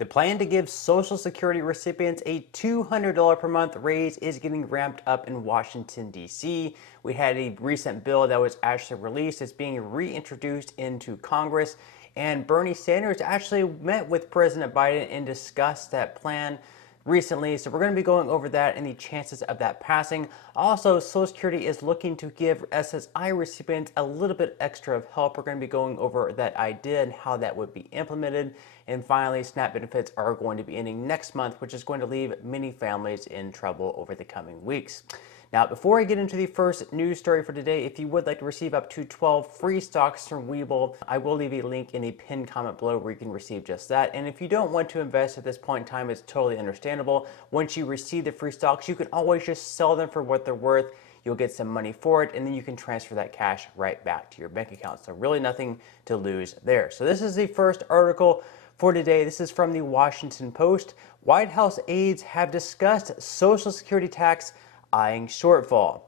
The plan to give Social Security recipients a $200 per month raise is getting ramped up in Washington, D.C. We had a recent bill that was actually released. It's being reintroduced into Congress, and Bernie Sanders actually met with President Biden and discussed that plan recently. So we're going to be going over that and the chances of that passing. Also, Social Security is looking to give SSI recipients a little bit extra of help. We're going to be going over that idea and how that would be implemented. And finally, SNAP benefits are going to be ending next month, which is going to leave many families in trouble over the coming weeks. Now, before I get into the first news story for today, if you would like to receive up to 12 free stocks from Webull, I will leave a link in a pinned comment below where you can receive just that. And if you don't want to invest at this point in time, it's totally understandable. Once you receive the free stocks, you can always just sell them for what they're worth. You'll get some money for it, and then you can transfer that cash right back to your bank account. So really nothing to lose there. So this is the first article for today. This is from the Washington Post. White House aides have discussed Social Security tax eyeing shortfall.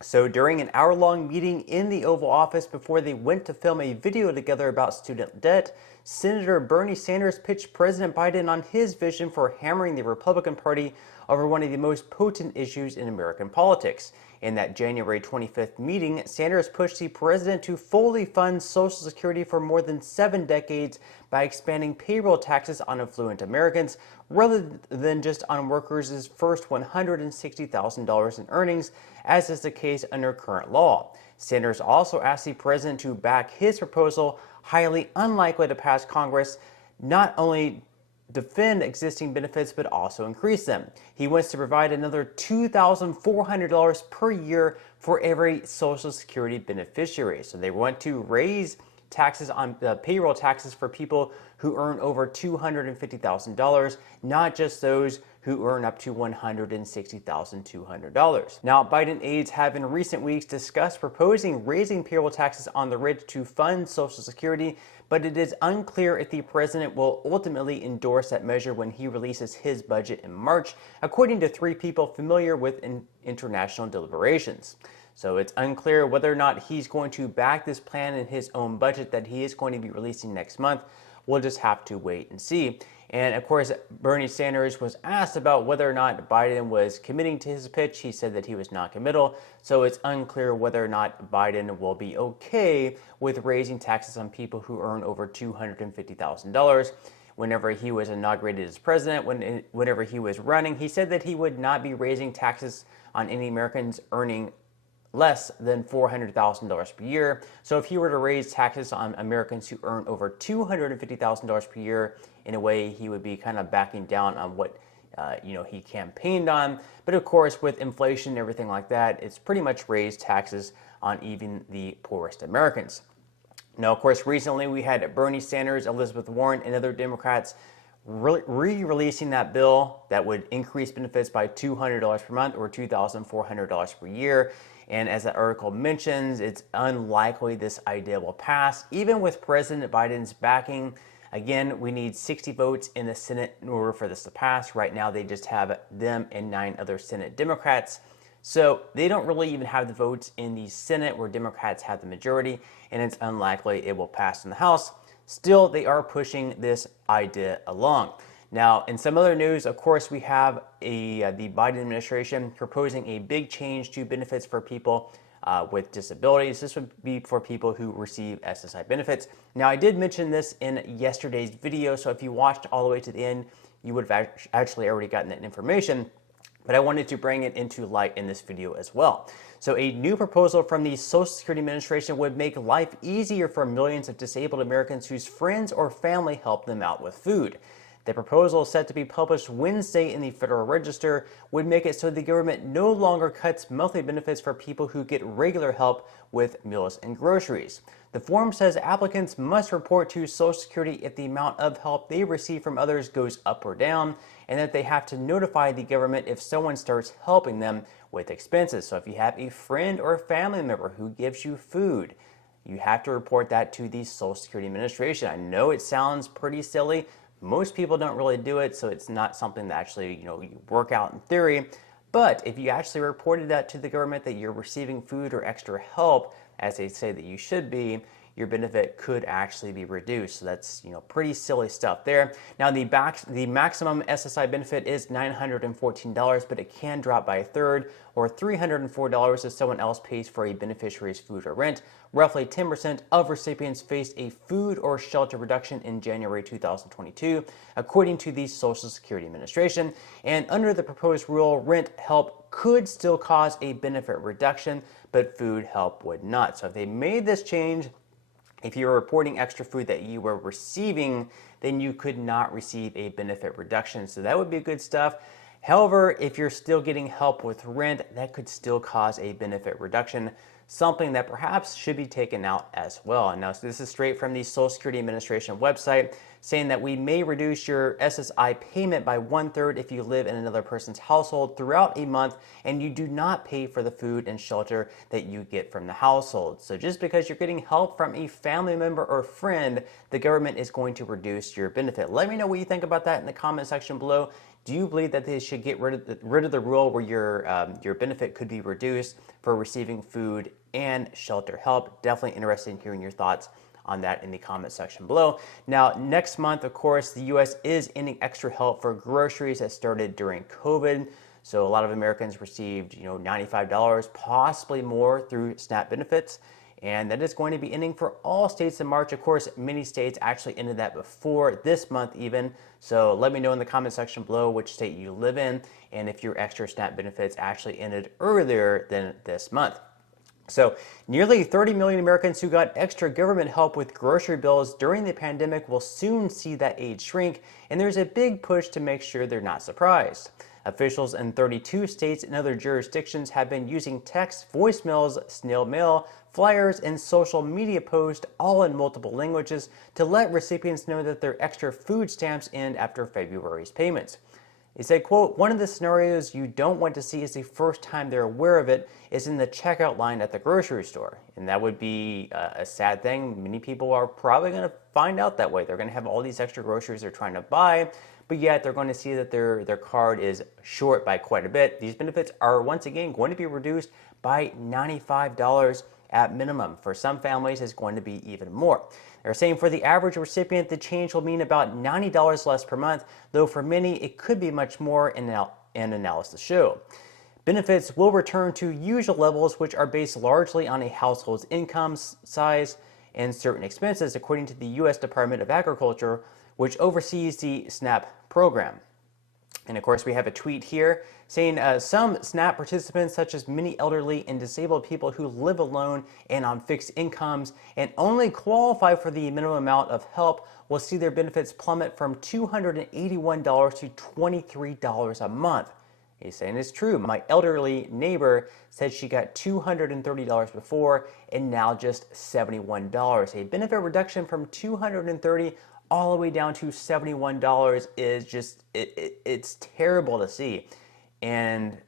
So during an hour-long meeting in the Oval Office before they went to film a video together about student debt, Senator Bernie Sanders pitched President Biden on his vision for hammering the Republican Party over one of the most potent issues in American politics. In that January 25th meeting, Sanders pushed the president to fully fund Social Security for more than 7 decades by expanding payroll taxes on affluent Americans rather than just on workers' first $160,000 in earnings, as is the case under current law. Sanders also asked the president to back his proposal, highly unlikely to pass Congress, not only defend existing benefits but also increase them. He wants to provide another $2,400 per year for every Social Security beneficiary. So they want to raise taxes on payroll taxes for people who earn over $250,000, not just those who earn up to $160,200. Now, Biden aides have in recent weeks discussed proposing raising payroll taxes on the rich to fund Social Security, but it is unclear if the president will ultimately endorse that measure when he releases his budget in March, according to 3 people familiar with international deliberations. So it's unclear whether or not he's going to back this plan in his own budget that he is going to be releasing next month. We'll just have to wait and see. And of course, Bernie Sanders was asked about whether or not Biden was committing to his pitch. He said that he was not committal. So it's unclear whether or not Biden will be okay with raising taxes on people who earn over $250,000. Whenever he was inaugurated as president, whenever he was running, he said that he would not be raising taxes on any Americans earning less than $400,000 per year. So if he were to raise taxes on Americans who earn over $250,000 per year, in a way, he would be kind of backing down on what he campaigned on. But of course, with inflation and everything like that, it's pretty much raised taxes on even the poorest Americans. Now, of course, recently we had Bernie Sanders, Elizabeth Warren, and other Democrats re-releasing that bill that would increase benefits by $200 per month or $2,400 per year. And as the article mentions, it's unlikely this idea will pass, even with President Biden's backing. Again, we need 60 votes in the Senate in order for this to pass. Right now, they just have them and 9 other Senate Democrats. So they don't really even have the votes in the Senate where Democrats have the majority, and it's unlikely it will pass in the House. Still, they are pushing this idea along. Now, in some other news, of course, we have the Biden administration proposing a big change to benefits for people with disabilities. This would be for people who receive SSI benefits. Now, I did mention this in yesterday's video, so if you watched all the way to the end, you would have actually already gotten that information, but I wanted to bring it into light in this video as well. So a new proposal from the Social Security Administration would make life easier for millions of disabled Americans whose friends or family help them out with food. The proposal, set to be published Wednesday in the Federal Register, would make it so the government no longer cuts monthly benefits for people who get regular help with meals and groceries. The form says applicants must report to Social Security if the amount of help they receive from others goes up or down, and that they have to notify the government if someone starts helping them with expenses. So if you have a friend or a family member who gives you food, you have to report that to the Social Security Administration. I know it sounds pretty silly. Most people don't really do it, so it's not something that actually, you work out in theory. But if you actually reported that to the government that you're receiving food or extra help, as they say that you should be, your benefit could actually be reduced. So that's, pretty silly stuff there. Now the maximum SSI benefit is $914, but it can drop by a third, or $304 if someone else pays for a beneficiary's food or rent. Roughly 10% of recipients faced a food or shelter reduction in January 2022, according to the Social Security Administration. And under the proposed rule, rent help could still cause a benefit reduction, but food help would not. So if they made this change, if you were reporting extra food that you were receiving, then you could not receive a benefit reduction. So that would be good stuff. However, if you're still getting help with rent, that could still cause a benefit reduction, something that perhaps should be taken out as well. And now, so this is straight from the Social Security Administration website, saying that we may reduce your SSI payment by 1/3 if you live in another person's household throughout a month and you do not pay for the food and shelter that you get from the household. So just because you're getting help from a family member or friend, the government is going to reduce your benefit. Let me know what you think about that in the comment section below. Do you believe that they should get rid of the rule where your benefit could be reduced for receiving food and shelter help? Definitely interested in hearing your thoughts on that in the comment section below. Now, next month, of course, the U.S. is ending extra help for groceries that started during COVID. So a lot of Americans received, $95, possibly more through SNAP benefits. And that is going to be ending for all states in March. Of course, many states actually ended that before this month even. So let me know in the comment section below which state you live in and if your extra SNAP benefits actually ended earlier than this month. So nearly 30 million Americans who got extra government help with grocery bills during the pandemic will soon see that age shrink, and there's a big push to make sure they're not surprised. Officials in 32 states and other jurisdictions have been using text, voicemails, snail mail, flyers, and social media posts, all in multiple languages, to let recipients know that their extra food stamps end after February's payments. They said, quote, "One of the scenarios you don't want to see is the first time they're aware of it is in the checkout line at the grocery store." And that would be a sad thing. Many people are probably going to find out that way. They're going to have all these extra groceries they're trying to buy, but yet they're going to see that their card is short by quite a bit. These benefits are once again going to be reduced by $95 at minimum. For some families, it's going to be even more. They're saying for the average recipient, the change will mean about $90 less per month, though for many, it could be much more, and analysis show. Benefits will return to usual levels, which are based largely on a household's income size and certain expenses, according to the U.S. Department of Agriculture, which oversees the SNAP program. And of course, we have a tweet here saying some SNAP participants, such as many elderly and disabled people who live alone and on fixed incomes and only qualify for the minimum amount of help, will see their benefits plummet from $281 to $23 a month. He's saying it's true. My elderly neighbor said she got $230 before and now just $71. A benefit reduction from $230 all the way down to $71 is just, it's terrible to see. And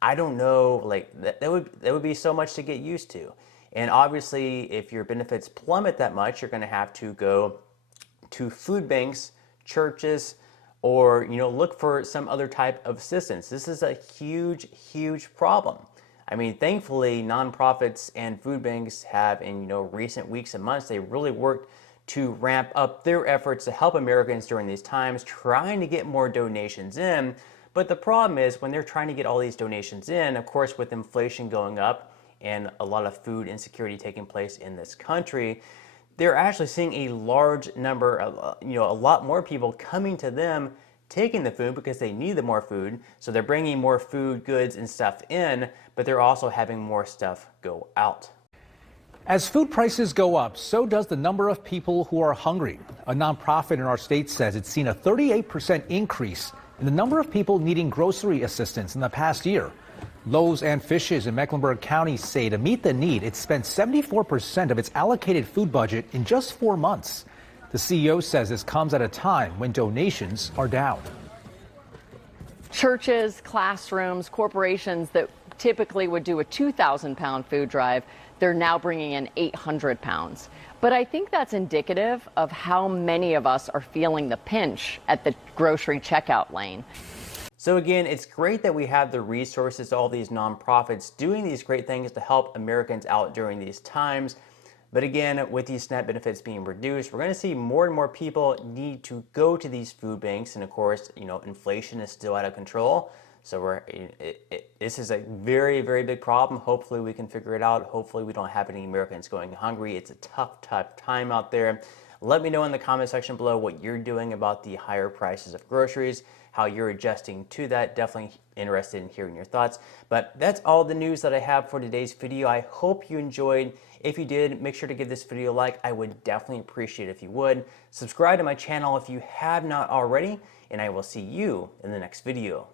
I don't know, like that would be so much to get used to. And obviously, if your benefits plummet that much, you're going to have to go to food banks, churches, or look for some other type of assistance. This is a huge problem. I mean, thankfully, nonprofits and food banks have, in recent weeks and months, they really worked to ramp up their efforts to help Americans during these times, trying to get more donations in. But the problem is when they're trying to get all these donations in, of course, with inflation going up and a lot of food insecurity taking place in this country, they're actually seeing a large number of, a lot more people coming to them, taking the food because they need the more food. So they're bringing more food, goods, and stuff in, but they're also having more stuff go out. As food prices go up, so does the number of people who are hungry. A nonprofit in our state says it's seen a 38% increase in the number of people needing grocery assistance in the past year. Loaves and Fishes in Mecklenburg County say to meet the need, it spent 74% of its allocated food budget in just 4 months. The CEO says this comes at a time when donations are down. Churches, classrooms, corporations that typically would do a 2,000-pound food drive, they're now bringing in 800 pounds. But I think that's indicative of how many of us are feeling the pinch at the grocery checkout lane. So again, it's great that we have the resources, all these nonprofits doing these great things to help Americans out during these times. But again, with these SNAP benefits being reduced, we're going to see more and more people need to go to these food banks. And of course, inflation is still out of control. So this is a very, very big problem. Hopefully we can figure it out. Hopefully we don't have any Americans going hungry. It's a tough, tough time out there. Let me know in the comment section below what you're doing about the higher prices of groceries, how you're adjusting to that. Definitely interested in hearing your thoughts. But that's all the news that I have for today's video. I hope you enjoyed. If you did, make sure to give this video a like. I would definitely appreciate it if you would. Subscribe to my channel if you have not already, and I will see you in the next video.